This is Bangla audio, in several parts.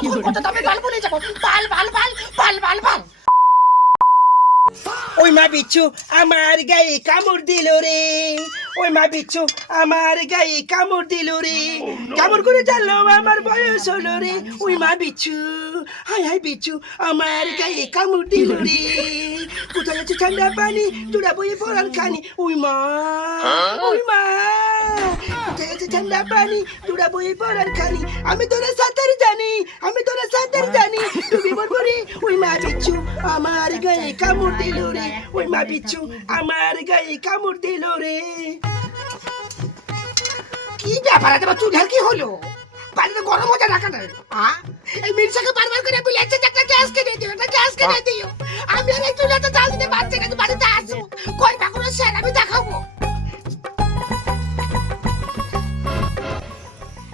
কত দামে বাল বলে যাবো বাল বাল বাল বাল বাল বাল। ওই মা বিচ্ছু আমার গায়ে কামড় দিল রে, ওই মা বিচ্ছু আমার গায়ে কামড় দিল রে, কেমন করে জানলো আমার বয়স হলো রে, ওই মা বিচ্ছু হাই হাই বিচ্ছু আমার গায়ে কামড় দিল রে, কোথায় আছে ঠান্ডা পানি তোরা বই পড়ার খানি, ওই মা ওই মা কোথায় আছে ঠান্ডা পানি তোরা বই পড়ার খানি, আমি তোরা সাঁতার জানি আমি তোরা সাঁতার জানি তুমি বলবি ওই মা বিচ্ছু আমার গায়ে কামড় দিল রে, ওই মা বিচ্ছু আমার গায়ে কামড় দিল রে। কি ব্যাপার আছে চুলের কি হলো? বাড়িতে গরম হতে রাখা নাই এই মির্জাকে বারবার করে বলেছে যে একটা গ্যাস কিনে দিও একটা গ্যাস কিনে দিও, আমি আর এই চুলাতে জাল দিতে পারছি না, বাড়িতে আসো কই বা কোনো স্যার আমি দেখাবো।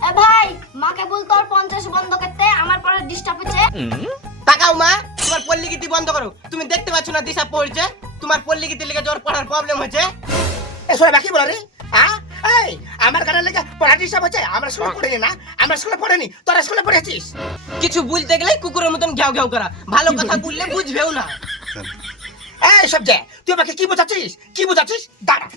এ ভাই মাকে বল তোর 50 বন্ধ করতে, আমার পরে ডিস্টার্ব হচ্ছে। তাকাও মা, তোমার পল্লীগীতি বন্ধ করো, তুমি দেখতে পাচ্ছ না দিশা পড়ছে, তোমার পল্লীগীতির লেগে জ্বর পড়ার প্রবলেম হচ্ছে। এসব বাকি বলা রে এই আমার কানে লেগে পড়া ডিস্টার্ব হচ্ছে, আমরা স্কুলে পড়িনি না, আমরা স্কুলে পড়িনি তোরা স্কুলে পড়েছিস। কিছু বলতে গেলে কুকুরের মতন ঘেউ ঘেউ করা, ভালো কথা বললে বুঝবেও না। এই সব যে তুই আমাকে কি বোঝাচ্ছিস কি বোঝাচ্ছিস দাঁড়া,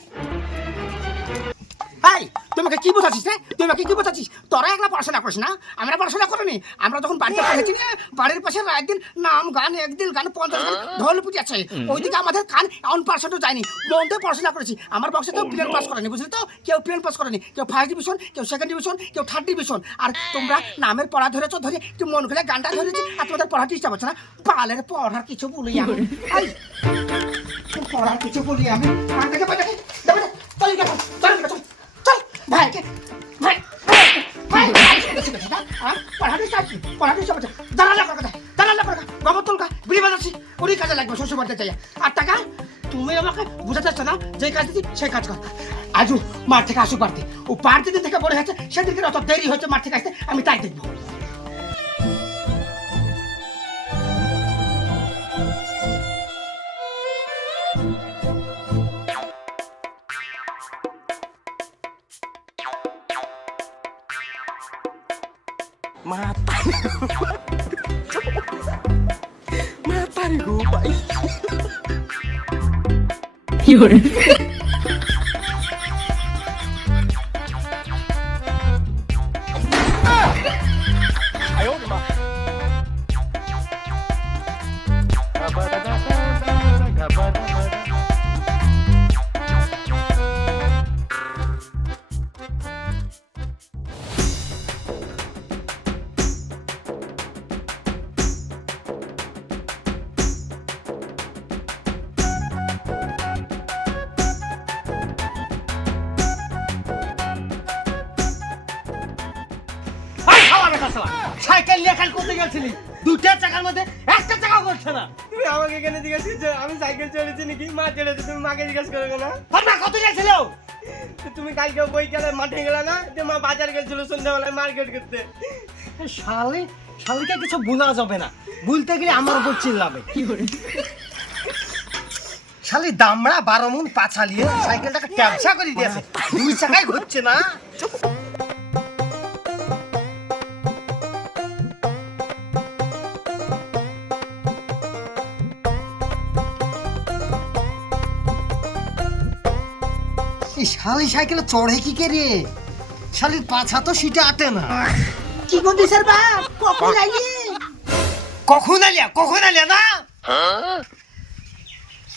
এই তোমাকে কি বোঝাচ্ছিস রে, তুই আমাকে কি বোঝাচ্ছিস? তোরা একলা পড়াশোনা করিস না, আমরা পড়াশোনা করিনি, আমরা যখন বাড়িতে পড়েছি না বাড়ির পাশে একদিন নাম গান একদিন গান 50 গান ঢোল পিটিয়েছে, ওইদিকে আমাদের কান 1% যায়নি, মন দিয়ে পড়াশোনা করেছি। আমার বংশে কেউ প্লেন পাস করেনি বুঝলি তো, কেউ প্লেন পাস করেনি, কেউ ফার্স্ট ডিভিশন কেউ সেকেন্ড ডিভিশন কেউ থার্ড ডিভিশন, আর তোমরা নামের পড়া ধরেছ ধরে তুই মন খুলে গানটা ধরেছি আর তোমাদের পড়া ডিস্টার্ব হচ্ছে না। পালের পড়ার কিছু বলি আমি এই পড়ার কিছু বলি আমি দেখে চল চল চল ভাইকে ভাই ভাই পড়াতে চাচ্ছি পড়াতে চাচ্ছি দাঁড়ালে কথা দাঁড়ালে কথা বাবা তোলকা বিড়ি বাজাচ্ছি ওরই কাজে লাগবে শ্বশুর বাড়িতে চাই। আর টাকা তুমি আমাকে বুঝাতে চাচ্ছ না যে কাজ দিচ্ছি সেই কাজ কর। আজু মাঠ থেকে আসুক বাড়তে, ও পাড়তে দিন থেকে বড় হয়েছে সেদিনকে অত দেরি হচ্ছে মাঠ থেকে আসতে, আমি তাই দেখবো। Mata gue, Pak. Yun. Ayo, Mak. Cycle নিয়ে খাল করতে গেছিলি, দুটা চাকার মধ্যে একটা চাকাও করছে না। তুমি আমাকে এখানে জিজ্ঞেস করছো আমি সাইকেল চড়েছি নাকি, মা চড়েছে, তুমি মাকে জিজ্ঞেস করবে না? মা কত গেছিল? তুমি কালকে বই গেলে মাঠে গেলে না, যে মা বাজার গেছিল সন্ধ্যাবেলায় মার্কেট করতে। শালি শালিকে কিছু বোঝা যাবে না, বলতে গেলে আমার উপর চিল্লাবে। শালি দামড়া 12 মন পাছালিয়ে সাইকেলটাকে ট্যাপসা করে দিয়েছে, দুই চাকায় ঘুরছে না। শালি সাইকেলে চড়ে কি কে রে, শালির পাছা তো সিটে আটে না। কি করবি স্যার বাপ কখন আইলি? কখন আলিয়া না?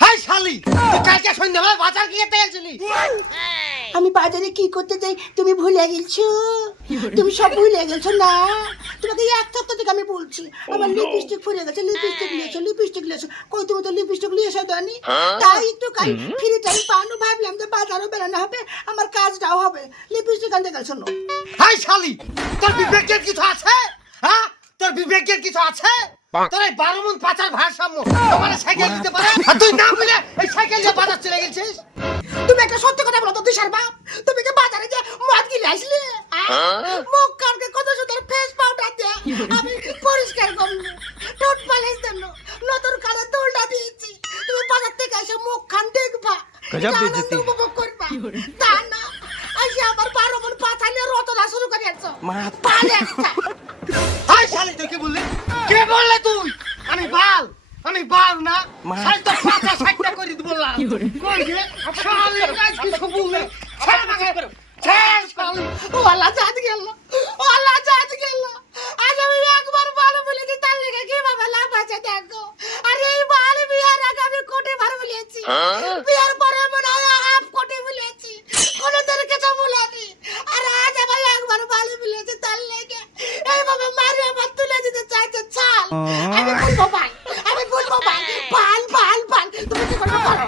হাই শালি, তুই কালকে সন্ধ্যাবেলা বাজার গিয়ে তেলছিলি। আমি বাজারে কি করতে যাই তুমি ভুলে গেছো, তুমি সব ভুলে গেছো না? তোমাকে এক সপ্তাহ থেকে আমি বলছি আমার লিপস্টিক ফুরিয়ে গেছে, লিপস্টিক লিয়েছো কই তুমি তো লিপস্টিক লিয়ে এসে দানি, তাই একটু কাল ফ্রি টাইম পানো ভাবলাম যে বাজারও বেরানো হবে আমার কাজটাও হবে, লিপস্টিক আনতে গেছো না। হাই শালি, তোর বিবেকের কিছু আছে? হ্যাঁ, তোর বিবেকের কিছু আছে? তোর এই 12 মন পাচার ভারসাম্য তোমার সাইকেল দিতে পারে, আর তুই না বলে এই সাইকেল নিয়ে বাজার চলে গেছিস। তুমি একটা সত্যি কথা বলো তো তুষার বাপ, তুমি কি বাজারে যে মদ গিলে আসলে মুখ কানকে কত সুন্দর ফেস পাউডার দিয়ে আমি পরিষ্কার করলো, ঠোঁট পালিশ দিল, নতুন কানে দোলটা দিয়েছি, তুমি বাজার থেকে এসে মুখ খান দেখবা উপভোগ করবা, তা না এসে আবার 12 মন পাথা নিয়ে রচনা শুরু করে আছো পালে একটা। হাই শালি, তুই কি মার না শাল তো 50-60টা করে দিব বললাম কই রে শাল কাজ কিছু বললে শাল আমাকে শেষ শাল ওলা জাত গেল ওলা জাত গেল আজ আমি একবার ভালো বলেছি তার লেগে কি বাবা লাভ আছে দেখো আরে এই বাল বিয়ার আগে আমি কোটি বার বলেছি বিয়ার পরে মনে হয় হাফ কোটি বলেছি কোনো তোর কিছু বলেনি আর আজ আমি একবার ভালো বলেছি তার লেগে এই বাবা মারে আমার তুলে দিতে চাইছে ছাল আমি বলবো ভাই পাল তুমি কি করবে করো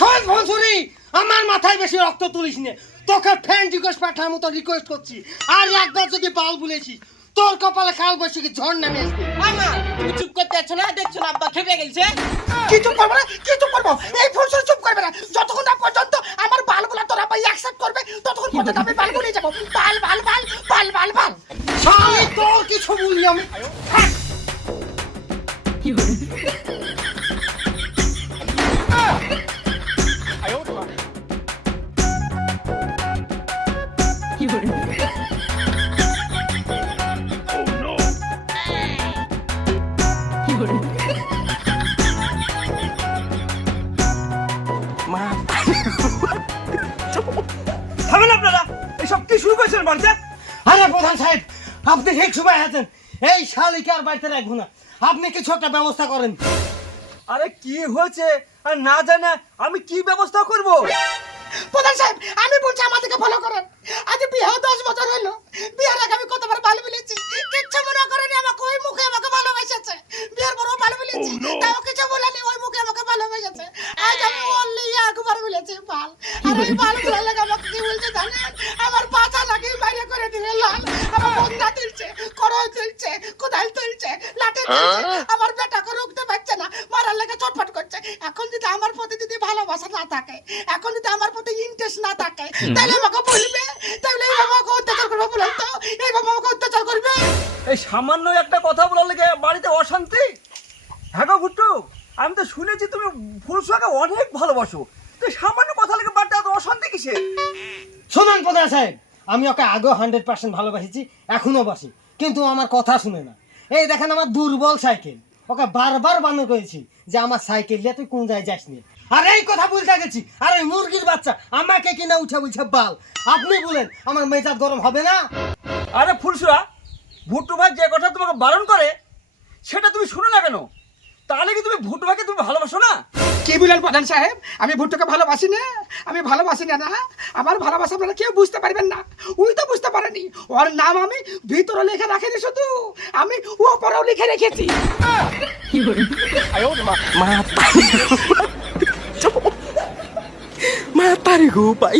সহজ ভনসুরি আমার মাথায় বেশি রক্ত তুলিস নে তোকে ফ্যান রিকোয়েস্ট পাঠার মতো রিকোয়েস্ট করছি আর একবার যদি বাল বলেছি তোর কপালে কাল বসে কি ঝড় নামে আসবে মামা তুমি চুপ করতে আছো না দেখছো না আব্বা খেপে গেছে কি চুপ করবো না কি চুপ করবো এই ফুলসুরি চুপ করবে না যতক্ষণ না পর্যন্ত আমার বালগুলা তোরা ভাই অ্যাকসেপ্ট করবে ততক্ষণ পর্যন্ত আমি বাল বলে যাবো বাল শালি তোর কিছু বলি আমি থামেন আপনারা এসব কি শুরু করেছেন বাড়িতে? আরে প্রধান সাহেব আপনি ঠিক সময় আছেন এই শালিকে আর বাড়িতে রাখবো না আপনি কিছু একটা ব্যবস্থা করেন আরে কি হয়েছে আর না জানা আমি কি ব্যবস্থা করব? প্রধান সাহেব আমি বলছি আমাদেরকে ফলো করেন আজ বিয়ে 10 বছর হলো বিয়ের আগে আমি কতবার ভালো বলেছি কিচ্ছু মনে করেনি আমাকে ওই মুখে আমাকে ভালোবেসেছে বিয়ের পরও ভালো বলেছি তাও কিছু বলেনি ওই মুখে আমাকে ভালোবেসেছে আজ আমি অনলি একবার বলেছি বাল আর এই বাল বলার লাগে আমাকে কি বলছে জানেন আমার পাছা নাকি বাইরে করে দিবে লাল আমার বন্ধা তুলছে করো তুলছে কোদাল তুলছে লাঠি তুলছে আমার বেটাকে রুখতে পারছে না মারার লাগে চটপট করছে এখন যদি আমার প্রতি যদি ভালোবাসা না থাকে এখন যদি আমার প্রতি ইন্টারেস্ট না থাকে তাহলে আমাকে বলবে তাহলে এই বাবাকে অত্যাচার করবে বলেন তো এই বাবাকে অত্যাচার করবে এই সামান্য একটা কথা বলার লেগে বাড়িতে অশান্তি? হ্যাঁ গো ভুট্টু, আমি তো শুনেছি তুমি ফুলসুয়াকে অনেক ভালোবাসো, তো সামান্য কথা লেগে বাড়িতে এত অশান্তি কিসে? শুনুন প্রধান সাহেব আমি ওকে আগেও 100% ভালোবাসি এখনো বাসি কিন্তু আমার কথা শুনে না এই দেখেন আমার দুর্বল সাইকেল ওকে বারবার বারণ করেছি যে আমার সাইকেল নিয়ে তুই কোন জায়গায় যাস নি আর এই কথা বলতে গেছি আর এই মুরগির বাচ্চা আমাকে কিনা উঠে বলছে বাল আপনি বলেন আমার মেজাজ গরম হবে না আরে ফুলসুয়া, ভুট্টু ভাই যে কথা তোমাকে বারণ করে সেটা তুমি শুনো না কেন? তাহলে কি তুমি ভুট্টু ভাইকে তুমি ভালোবাসো না? কি বলেন প্রধান সাহেব আমি ভুট্টোকে ভালোবাসি না আমি ভালোবাসি না না আমার ভালোবাসা আপনারা কেউ বুঝতে পারবেন না ওই তো বুঝতে পারেনি ওর নাম আমি ভিতরে লিখে রাখিনি শুধু আমি ওপরেও লিখে রেখেছি mata nih gue, Pak.